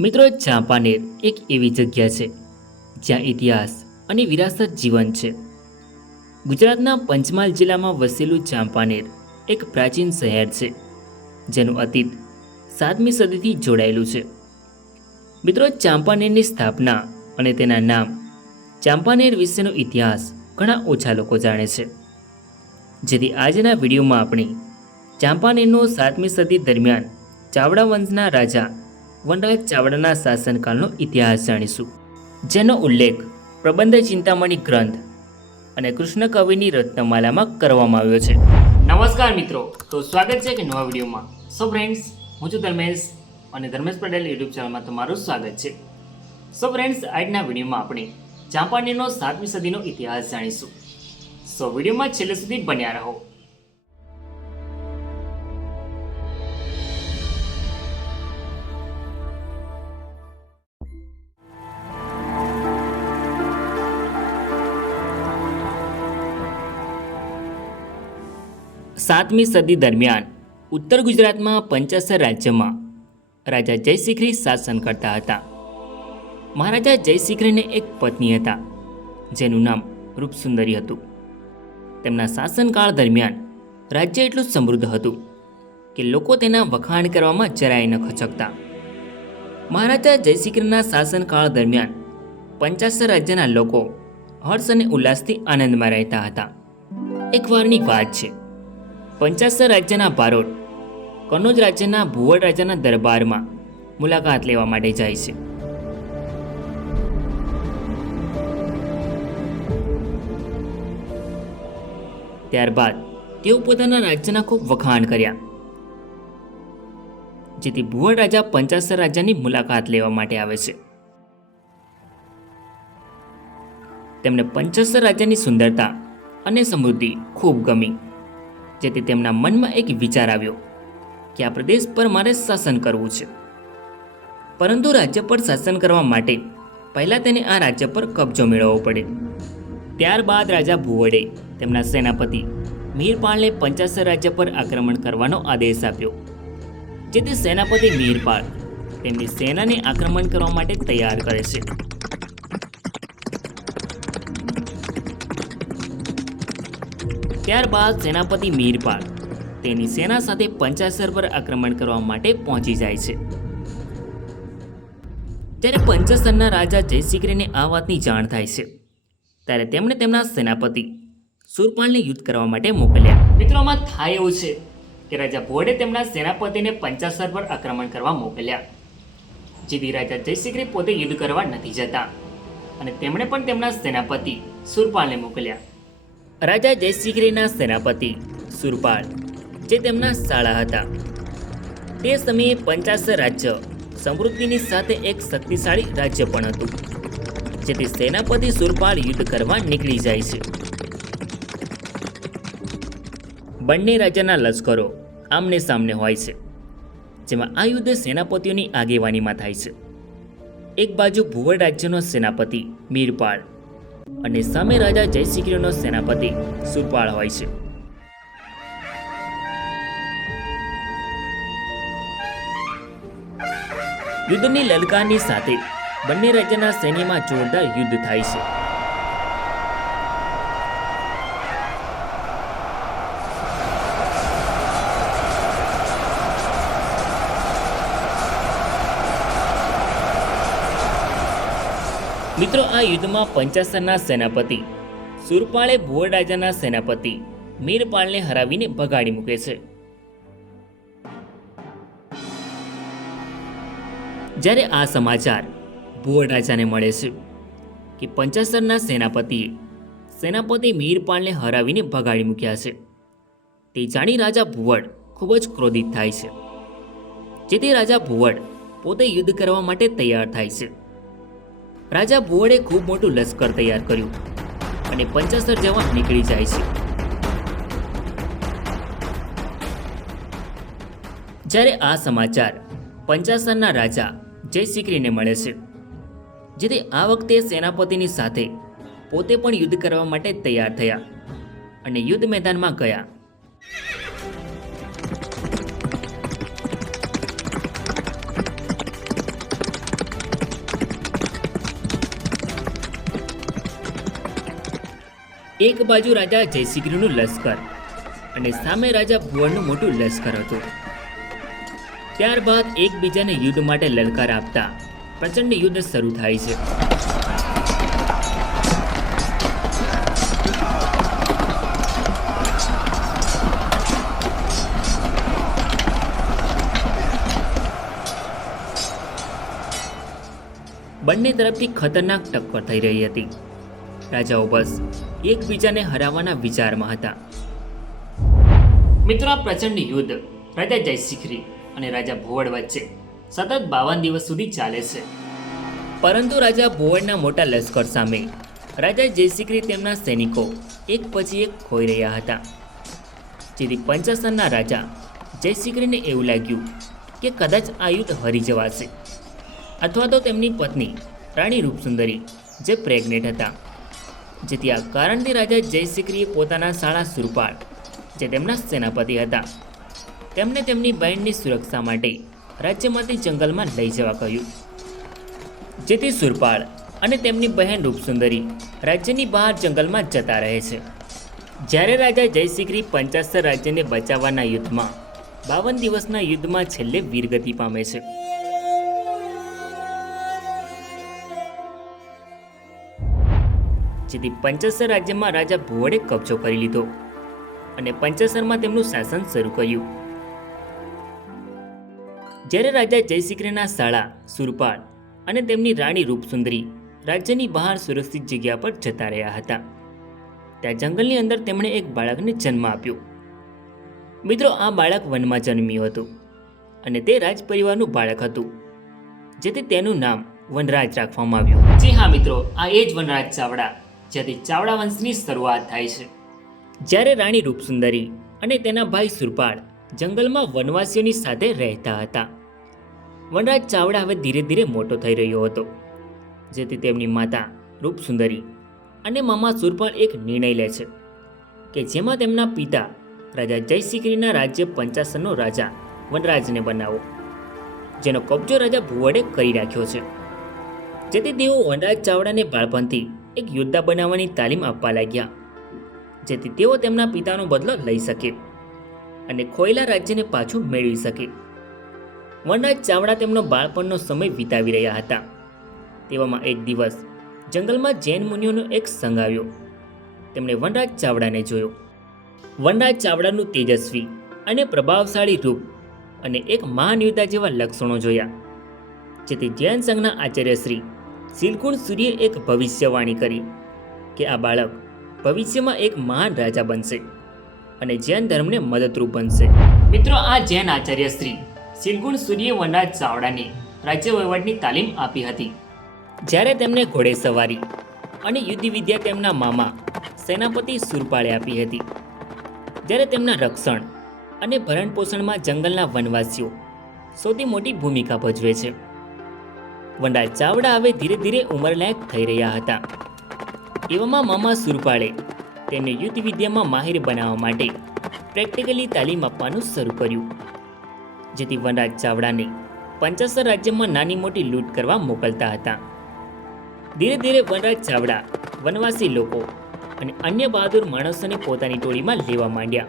મિત્રો, ચાંપાનેર એક એવી જગ્યા છે જ્યાં ઇતિહાસ અને વિરાસત જીવંત છે. ગુજરાતના પંચમહાલ જિલ્લામાં વસેલું ચાંપાનેર એક પ્રાચીન શહેર છે જેનું અતીત 7મી સદીથી જોડાયેલું છે. મિત્રો, ચાંપાનેરની સ્થાપના અને તેના નામ ચાંપાનેર વિશેનો ઇતિહાસ ઘણા ઓછા લોકો જાણે છે. જેથી આજના વિડીયોમાં આપણે ચાંપાનેરનો 7મી સદી દરમિયાન ચાવડા વંશના રાજા વનરાજ ચાવડાના શાસનકાળનો ઇતિહાસ જાણીશું, જેનો ઉલ્લેખ પ્રબંધ ચિંતામણી ગ્રંથ અને કૃષ્ણ કવિની રત્નમાલામાં કરવામાં આવ્યો છે. નમસ્કાર મિત્રો, તો સ્વાગત છે કે નવા વિડીયોમાં. સો ફ્રેન્ડ્સ, હું છું ધર્મેશ અને ધર્મેશ પટેલ યુટ્યુબ ચેનલમાં તમારું સ્વાગત છે. સો ફ્રેન્ડ્સ, આજના વિડીયોમાં આપણે ચાંપાનેરનો 7મી સદીનો ઇતિહાસ જાણીશું. સો વિડીયોમાં છેલ્લે સુધી બન્યા રહો. સાતમી સદી દરમિયાન ઉત્તર ગુજરાતમાં પંચાસર રાજ્યમાં રાજા જયશિખરી શાસન કરતા હતા. મહારાજા જયશિખરીને એક પત્ની હતા જેનું નામ રૂપસુંદરી હતું. તેમના શાસનકાળ દરમિયાન રાજ્ય એટલું સમૃદ્ધ હતું કે લોકો તેના વખાણ કરવામાં જરાય ન ખચકતા. મહારાજા જયશિખરીના શાસનકાળ દરમિયાન પંચાસર રાજ્યના લોકો હર્ષ અને ઉલ્લાસથી આનંદમાં રહેતા હતા. એકવારની વાત છે, પંચાસર રાજ્યના બારોટ કનોજ રાજ્યના ભુવડ રાજાના દરબારમાં મુલાકાત લેવા માટે જાય છે. ત્યારબાદ તેઓ પોતાના રાજ્યના ખૂબ વખાણ કર્યા, જેથી ભુવડ રાજા પંચાસર રાજ્યની મુલાકાત લેવા માટે આવે છે. તેમને પંચાસર રાજ્યની સુંદરતા અને સમૃદ્ધિ ખૂબ ગમી, જેથી તેમના મનમાં એક વિચાર આવ્યો કે આ પ્રદેશ પર મારે શાસન કરવું છે. પરંતુ રાજ્ય પર શાસન કરવા માટે પહેલાં તેને આ રાજ્ય પર કબજો મેળવવો પડે. ત્યારબાદ રાજા ભુવડે તેમના સેનાપતિ મીરપાળને પંચાસર રાજ્ય પર આક્રમણ કરવાનો આદેશ આપ્યો, જેથી સેનાપતિ મીરપાળ તેમની સેનાને આક્રમણ કરવા માટે તૈયાર કરે છે. ત્યારબાદ સેનાપતિ મીરપાળ તેની સેના સાથે પંચાસર પર આક્રમણ કરવા માટે પહોંચી જાય છે. જ્યારે પંચાસરના રાજા જયશિખરીને આ વાતની જાણ થાય છે, ત્યારે તેમણે તેમના સેનાપતિ સુરપાલને યુદ્ધ કરવા માટે મોકલ્યા. મિત્રોમાં થાય એવું છે કે રાજા ભુવડે તેમના સેનાપતિને પંચાસર પર આક્રમણ કરવા મોકલ્યા, જેથી રાજા જયશિખરી પોતે યુદ્ધ કરવા નથી જતા અને તેમણે પણ તેમના સેનાપતિ સુરપાલને મોકલ્યા. રાજા જયશિખરીના સેનાપતિ સુરપાલ, જે તેમના શાળા હતા, તે સમયે પંચાસર રાજ્ય સમૃદ્ધિની સાથે એક શક્તિશાળી રાજ્ય પણ હતું, જેથી સેનાપતિ સુરપાલ યુદ્ધ કરવા નીકળી જાય છે. બંને રાજ્યના લશ્કરો આમને સામને હોય છે, જેમાં આ યુદ્ધ સેનાપતિઓની આગેવાનીમાં થાય છે. એક બાજુ ભુવડ રાજ્યનો સેનાપતિ મીરપાળ અને સામે રાજા જયશિખરીનો સેનાપતિ સુરપાળ હોય છે. યુદ્ધની લલકારની સાથે બંને રાજ્યના સૈન્યમાં જોરદાર યુદ્ધ થાય છે. મિત્રો, આ યુદ્ધમાં પંચાસરના સેનાપતિ સુરપાળે ભુવડ રાજાના સેનાપતિ મીરપાળને હરાવીને ભગાડી મૂકે છે. જ્યારે આ સમાચાર ભુવડ રાજાને મળે છે કે પંચાસરના સેનાપતિએ સેનાપતિ મીરપાળને હરાવીને ભગાડી મૂક્યા છે, તે જાણી રાજા ભુવડ ખૂબ જ ક્રોધિત થાય છે. જેથી રાજા ભુવડ પોતે યુદ્ધ કરવા માટે તૈયાર થાય છે. રાજા ભુવડે ખૂબ મોટું લશ્કર તૈયાર કર્યું અને પંચાસર જવા નીકળી જાય છે. જ્યારે આ સમાચાર પંચાસરના રાજા જયશિખરીને મળે છે, જેથી આ વખતે સેનાપતિની સાથે પોતે પણ યુદ્ધ કરવા માટે તૈયાર થયા અને યુદ્ધ મેદાનમાં ગયા. એક બાજુ રાજા જયશિખરીનું લશ્કર અને સામે રાજા ભુવડનું મોટું લશ્કર હતું. ત્યારબાદ એકબીજાને યુદ્ધ માટે લલકાર આપતા પ્રચંડ યુદ્ધ શરૂ થાય છે. બંને તરફથી ખતરનાક ટક્કર થઈ રહી હતી. રાજાઓ બસ એકબીજાને હરાવવાના વિચારમાં હતા. મિત્રો, આ પ્રચંડ યુદ્ધ રાજા જયશિખરી અને રાજા ભુવડ વચ્ચે સતત 52 દિવસ સુધી ચાલે છે. પરંતુ રાજા ભુવડના મોટા લશ્કર સામે રાજા જયશિખરી તેમના સૈનિકો એક પછી એક ખોઈ રહ્યા હતા. જેથી પંચાસરના રાજા જયશિખરીને એવું લાગ્યું કે કદાચ આ યુદ્ધ હારી જવાશે, અથવા તો તેમની પત્ની રાણી રૂપસુંદરી જે પ્રેગ્નેન્ટ હતા. જેથી આ કારણથી રાજા જયશિખરીએ પોતાના શાળા સુરપાળ, જે તેમના સેનાપતિ હતા, તેમને તેમની બહેનની સુરક્ષા માટે રાજ્યમાંથી જંગલમાં લઈ જવા કહ્યું. જેથી સુરપાળ અને તેમની બહેન રૂપસુંદરી રાજ્યની બહાર જંગલમાં જતા રહે છે. જ્યારે રાજા જયશિખરી પંચાસર રાજ્યને બચાવવાના યુદ્ધમાં 52 દિવસના યુદ્ધમાં છેલ્લે વીરગતિ પામે છે. જેથી પંચાસર રાજ્યમાં રાજા ભુવડે કબજો કરી લીધો અને પંચાસરમાં તેમનું શાસન શરૂ કર્યું. જ્યારે રાજા જયશિખરીના શાળા સુરપાળ અને તેમની રાણી રૂપસુંદરી રાજ્યની બહાર સુરક્ષિત જગ્યા પર જતા રહ્યા હતા, ત્યાં જંગલની અંદર તેમણે એક બાળકને જન્મ આપ્યો. મિત્રો, આ બાળક વનમાં જન્મ્યું હતું અને તે રાજપરિવારનું બાળક હતું, જેથી તેનું નામ વનરાજ રાખવામાં આવ્યું. જી હા મિત્રો, આ એ જ વનરાજ ચાવડા, જેથી ચાવડા વંશની શરૂઆત થાય છે. જ્યારે રાણી રૂપસુંદરી અને તેના ભાઈ સુરપાળ જંગલમાં વનવાસીઓની સાથે રહેતા હતા, વનરાજ ચાવડા હવે ધીરે ધીરે મોટો થઈ રહ્યો હતો. જેથી તેમની માતા રૂપસુંદરી અને મામા સુરપાળ એક નિર્ણય લે છે કે જેમાં તેમના પિતા રાજા જયશિખરીના રાજ્ય પંચાસરનો રાજા વનરાજને બનાવો, જેનો કબજો રાજા ભુવડે કરી રાખ્યો છે. જેથી તેઓ વનરાજ ચાવડાને બાળપણથી એક યોદ્ધા બનાવવાની તાલીમ આપવા લાગ્યા, જેથી તેઓ તેમના પિતાનો બદલો લઈ શકે અને ખોયેલા રાજ્યને પાછું મેળવી શકે. વનરાજ ચાવડા તેમનો બાળપણનો સમય વિતાવી રહ્યા હતા. તેવામાં એક દિવસ જંગલમાં જૈન મુનિઓનો એક સંઘ આવ્યો. તેમણે વનરાજ ચાવડાને જોયો. વનરાજ ચાવડાનું તેજસ્વી અને પ્રભાવશાળી રૂપ અને એક મહાન યોદ્ધા જેવા લક્ષણો જોયા. જેથી જૈન સંઘના આચાર્ય શ્રી શિલકુણ સૂર્યે એક ભવિષ્યવાણી કરી કે આ બાળક ભવિષ્યમાં એક મહાન રાજા બનશે અને જૈન ધર્મને મદદરૂપ બનશે. મિત્રો, આ જૈન આચાર્ય શ્રી શિલકુણ સૂર્યે વનરાજ ચાવડાને રાજ્ય વહીવટની તાલીમ આપી હતી. જ્યારે તેમને ઘોડેસવારી અને યુદ્ધ વિદ્યા તેમના મામા સેનાપતિ સુરપાળે આપી હતી. જ્યારે તેમના રક્ષણ અને ભરણ પોષણમાં જંગલના વનવાસીઓ સૌથી મોટી ભૂમિકા ભજવે છે. વનરાજ ચાવડા હવે ધીરે ધીરે ઉંમરલાયક થઈ રહ્યા હતા. એવામાં મામા સુરપાળે તેમને યુદ્ધ વિદ્યામાં માહિર બનાવવા માટે પ્રેક્ટિકલી તાલીમ આપવાનું શરૂ કર્યું. જેથી વનરાજ ચાવડાને પંચાસર રાજ્યમાં નાની મોટી લૂંટ કરવા મોકલતા હતા. ધીરે ધીરે વનરાજ ચાવડા વનવાસી લોકો અને અન્ય બહાદુર માણસોને પોતાની ટોળીમાં લેવા માંડ્યા.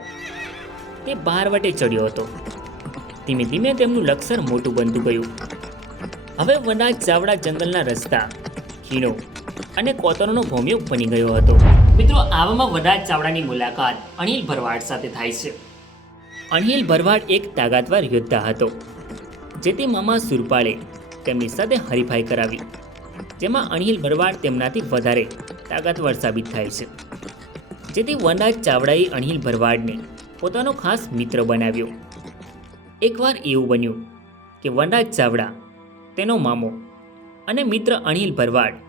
તે બહારવટે ચડ્યો હતો. ધીમે ધીમે તેમનું લશ્કર મોટું બનતું ગયું. હવે વનરાજ ચાવડા જંગલના રસ્તા, ખીણો અને કોતરનો ભોમિયો બની ગયો હતો. મિત્રો, આવામાં વનરાજ ચાવડાની મુલાકાત અણહિલ ભરવાડ સાથે થાય છે. અણહિલ ભરવાડ એક તાકાતવાર યોદ્ધા હતો, જેથી મામા સુરપાળે તેમની સાથે હરીફાઈ કરાવી, જેમાં અણહિલ ભરવાડ તેમનાથી વધારે તાકાતવાર સાબિત થાય છે. જેથી વનરાજ ચાવડાએ અણહિલ ભરવાડને પોતાનો ખાસ મિત્ર બનાવ્યો. એકવાર એવું બન્યું કે વનરાજ ચાવડા, તેનો મામો અને મિત્ર અણહિલ ભરવાડ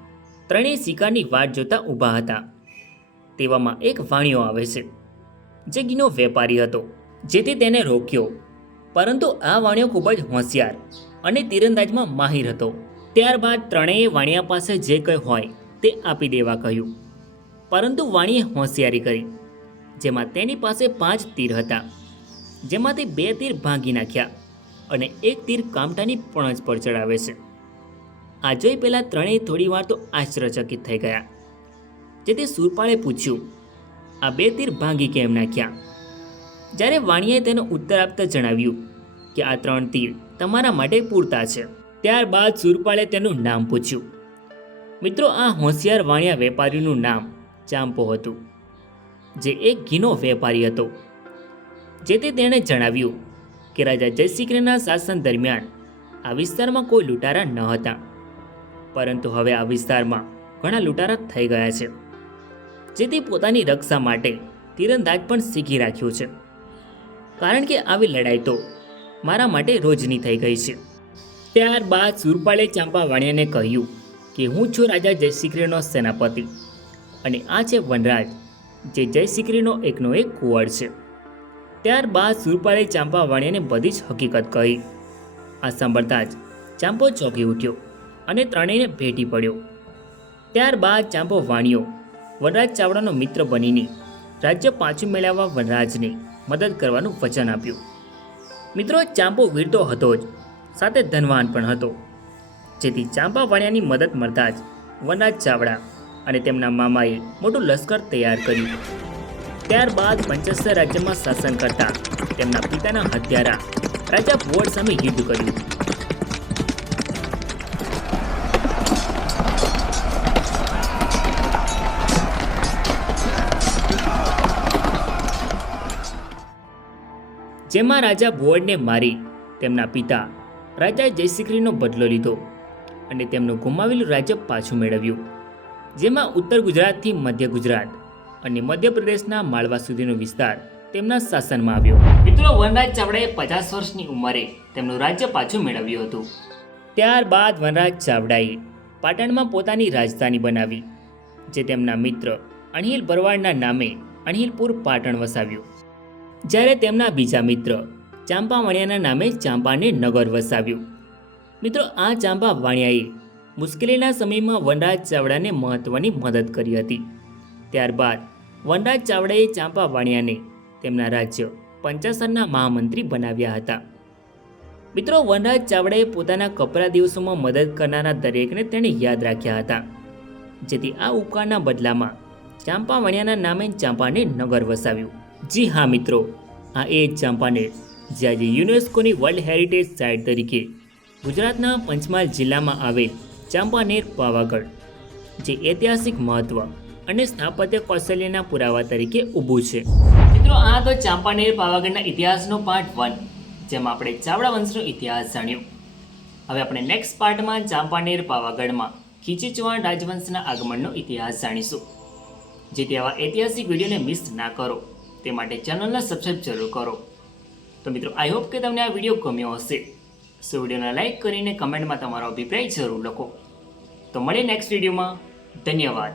ત્રણેય શિકારની વાટ જોતા ઊભા હતા. તેવામાં એક વાણિયો આવે છે, જે ઘીનો વેપારી હતો, જેથી તેને રોક્યો. પરંતુ આ વાણિયો ખૂબ જ હોશિયાર અને તીરંદાજમાં માહિર હતો. ત્યારબાદ ત્રણેય વાણિયા પાસે જે કંઈ હોય તે આપી દેવા કહ્યું. પરંતુ વાણીએ હોશિયારી કરી, જેમાં તેની પાસે 5 તીર હતા, જેમાંથી 2 તીર ભાંગી નાખ્યા અને 1 તીર કામટાની પણજ પર ચડાવે છે. આ જોઈ પહેલાં ત્રણેય થોડી વાર તો આશ્ચર્યચકિત થઈ ગયા. જેથી સુરપાળે પૂછ્યું આ 2 તીર ભાંગી કેમ નાખ્યા? જ્યારે વાણિયાએ તેનો ઉત્તર આપતા જણાવ્યું કે આ 3 તીર તમારા માટે પૂરતા છે. ત્યારબાદ સુરપાલે તેનું નામ પૂછ્યું. મિત્રો, આ હોશિયાર વાણિયા વેપારીનું નામ ચાંપો હતું, જે એક ઘીનો વેપારી હતો. જેથી તેણે જણાવ્યું કે રાજા જયશ્રીકૃષ્ણના શાસન દરમિયાન આ વિસ્તારમાં કોઈ લૂંટારા ન હતા, પરંતુ હવે આ વિસ્તારમાં ઘણા લૂંટારા થઈ ગયા છે. જેથી પોતાની રક્ષા માટે તીરંદાજ પણ શીખી રાખ્યું છે, કારણ કે આવી લડાઈ તો મારા માટે રોજની થઈ ગઈ છે. ત્યારબાદ સુરપાલે ચાંપા વાણિયાને કહ્યું કે હું છું રાજા જયશ્રીકૃષ્ણનો સેનાપતિ, અને આ છે વનરાજ, જે જયશ્રીકૃષ્ણનો એકનો એક કુંવર છે. ત્યારબાદ સુરપાલે ચાંપા વાણિયાને બધી જ હકીકત કહી. આ સાંભળતા જ ચાંપો ચોંકી ઉઠ્યો અને ત્રણેયને ભેટી પડ્યો. ત્યારબાદ ચાંપો વાણિયો વનરાજ ચાવડાનો મિત્ર બનીને રાજ્ય પાછું મેળવવા વનરાજને મદદ કરવાનું વચન આપ્યું. મિત્રો, ચાંપો વીર તો હતો જ, સાથે ધનવાન પણ હતો. જેથી ચાંપા વાણિયાની મદદ મળતા જ વનરાજ ચાવડા અને તેમના મામાએ મોટું લશ્કર તૈયાર કર્યું. ત્યારબાદ પંચસ્તર રાજ્યમાં શાસન કરતા તેમના પિતાના હત્યારા રાજા ભુવડ સામે યુદ્ધ કર્યું. જેમાં રાજા ભુવડને મારી તેમના પિતા રાજા જયશ્રીકૃષ્ણનો બદલો લીધો અને તેમનું ગુમાવેલું રાજ્ય પાછું મેળવ્યું. જેમાં ઉત્તર ગુજરાતથી મધ્ય ગુજરાત અને મધ્યપ્રદેશના માળવા સુધીનો વિસ્તાર તેમના શાસનમાં આવ્યો. મિત્રો, વનરાજ ચાવડાએ 50 વર્ષની ઉંમરે તેમનું રાજ્ય પાછું મેળવ્યું હતું. ત્યારબાદ વનરાજ ચાવડાએ પાટણમાં પોતાની રાજધાની બનાવી, જે તેમના મિત્ર અણહિલ ભરવાડના નામે અણહિલપુર પાટણ વસાવ્યું. જ્યારે તેમના બીજા મિત્ર ચાંપા વાણિયાના નામે ચાંપાને નગર વસાવ્યું. મિત્રો, આ ચાંપા વાણિયાએ મુશ્કેલીના સમયમાં વનરાજ ચાવડાને મહત્વની મદદ કરી હતી. ત્યારબાદ વનરાજ ચાવડાએ ચાંપા વાણિયાને તેમના રાજ્ય પંચાસરના મહામંત્રી બનાવ્યા હતા. મિત્રો, વનરાજ ચાવડાએ પોતાના કપરા દિવસોમાં મદદ કરનારા દરેકને તેણે યાદ રાખ્યા હતા. જેથી આ ઉપકારના બદલામાં ચાંપા વાણિયાના નામે ચાંપાને નગર વસાવ્યું. જી હા મિત્રો, આ એ જ ચાંપાનેર જે આજે યુનેસ્કોની વર્લ્ડ હેરિટેજ સાઇટ તરીકે ગુજરાતના પંચમહાલ જિલ્લામાં આવેલ ચાંપાનેર પાવાગઢ, જે ઐતિહાસિક મહત્વ અને સ્થાપત્ય કૌશલ્યના પુરાવા તરીકે ઊભું છે. મિત્રો, આ તો ચાંપાનેર પાવાગઢના ઇતિહાસનો પાર્ટ 1, જેમાં આપણે ચાવડા વંશનો ઇતિહાસ જાણ્યો. હવે આપણે નેક્સ્ટ પાર્ટમાં ચાંપાનેર પાવાગઢમાં ખીચી ચૌહાણ રાજવંશના આગમનનો ઇતિહાસ જાણીશું. જેથી આવા ઐતિહાસિક વિડીયોને મિસ ના કરો તે માટે ચેનલને સબસ્ક્રાઈબ જરૂર કરો. તો મિત્રો, આઈ હોપ કે તમને આ વિડીયો ગમ્યો હશે. સો વિડીયોને લાઈક કરીને કમેન્ટમાં તમારો અભિપ્રાય જરૂર લખો. તો મળીએ નેક્સ્ટ વિડીયોમાં. ધન્યવાદ.